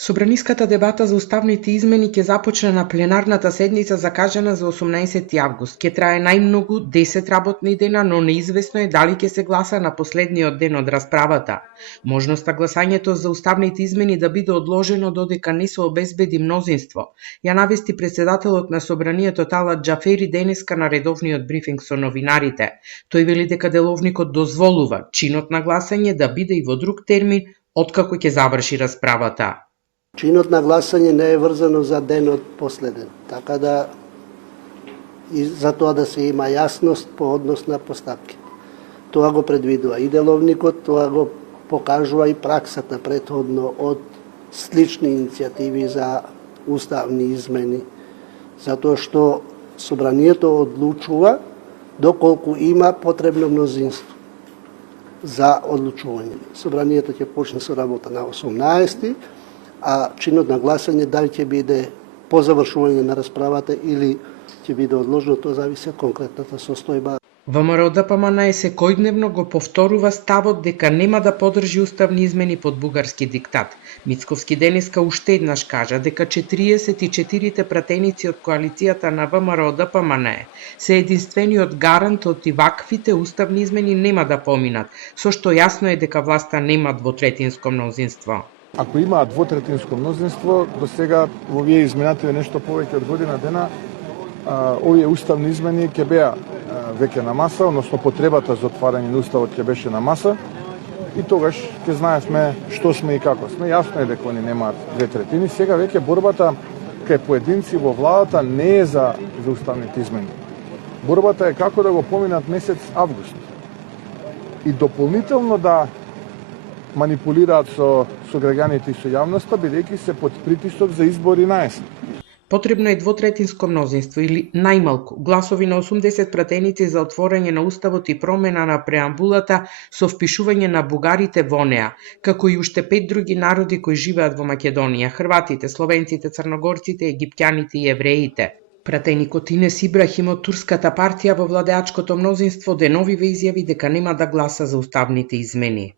Собраниската дебата за уставните измени ќе започне на пленарната седница закажана за 18 август. Ќе трае најмногу 10 работни дена, но неизвестно е дали ќе се гласа на последниот ден од расправата. Можноста гласањето за уставните измени да биде одложено додека не се обезбеди мнозинство, ја навести председателот на Собранието Талат Џафери денеска на редовниот брифинг со новинарите. Тој вели дека деловникот дозволува чинот на гласање да биде и во друг термин откако ќе заврши расправата. Чинот на гласање не е врзано за денот последен, така да и за тоа да се има јасност по однос на постапки. Тоа го предвидува и деловникот, тоа го покажува и праксата претходно од слични иницијативи за уставни измени, затоа што Собранието одлучува доколку има потребно мнозинство за одлучување. Собранието ќе почне со работа на 18, а чинот на гласање дали ќе биде по завршување на расправата или ќе биде одложено, тоа зависи од конкретната состојба. ВМРО ДПМН секојдневно го повторува ставот дека нема да поддржи уставни измени под бугарски диктат. Мицковски денеска уште еднаш кажа дека 44 пратеници од коалицијата на ВМРО ДПМН се единствениот гарант од ваквите уставни измени нема да поминат, со што јасно е дека власта нема двотретинско мнозинство. Ако има двотретинско мнозинство, до сега во овие изменати нешто повеќе од година дена, овие уставни измени ќе беа веќе на маса, односно потребата за отварање на уставот ќе беше на маса и тогаш ќе знаевме што сме и како сме. Јасно е дека они немаат две третини. Сега веќе борбата кај поединци во владата не е за уставните измени. Борбата е како да го поминат месец август и дополнително да манипулираат со граѓаните и со јавноста, бидејќи се под притисок за избори на есен. Потребно е двотретинско мнозинство или најмалку гласови на 80 пратеници за отворање на уставот и промена на преамбулата со впишување на бугарите во неа, како и уште 5 други народи кои живеат во Македонија: хрватите, словенците, црногорците, египтјаните и евреите. Пратеникот Инес Ибрахим од турската партија во владеачкото мнозинство деновиве изјави дека нема да гласа за уставните измени.